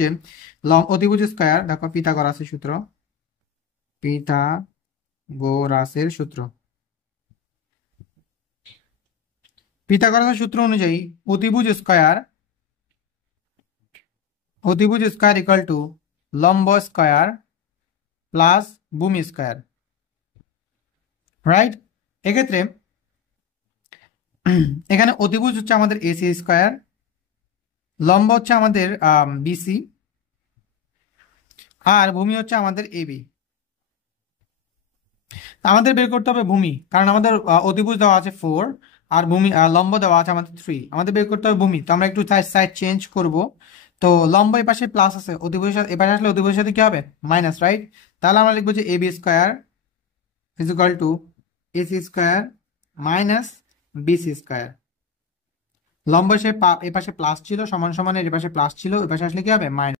যে অতিভুজ স্কয়ার, দেখো পিথাগোরাসের সূত্র, পিথাগোরাসের সূত্র পিথাগোরাসের সূত্র অনুযায়ী অতিভুজ স্কয়ার ইকুয়াল টু লম্ব স্কয়ার প্লাস ভূমি স্কয়ার, রাইট? এক্ষেত্রে এখানে অতিভুজ হচ্ছে আমাদের এসি স্কয়ার, লম্ব হচ্ছে আমাদের বিসি, আর ভূমি হচ্ছে আমাদের এবি। আমাদের বের করতে হবে ভূমি, কারণ আমাদের অতিভুজ দেওয়া আছে 4 আর ভূমি লম্ব দেওয়া আছে আমাদের 3। আমাদের বের করতে হবে ভূমি, তো আমরা একটু সাইড চেঞ্জ করব। তো লম্ব এই পাশে প্লাস আছে, অতিভুজের সাথে এপাশে আসলে অতিভুজের সাথে কি হবে? Minus, right? তাহলে আমরা লিখবো যে AB square is equal to AC square minus BC square. লম্ব এ পাশে প্লাস ছিল, সমান সমান এর পাশে প্লাস ছিল, এ পাশে আসলে কি হবে? মাইনাস।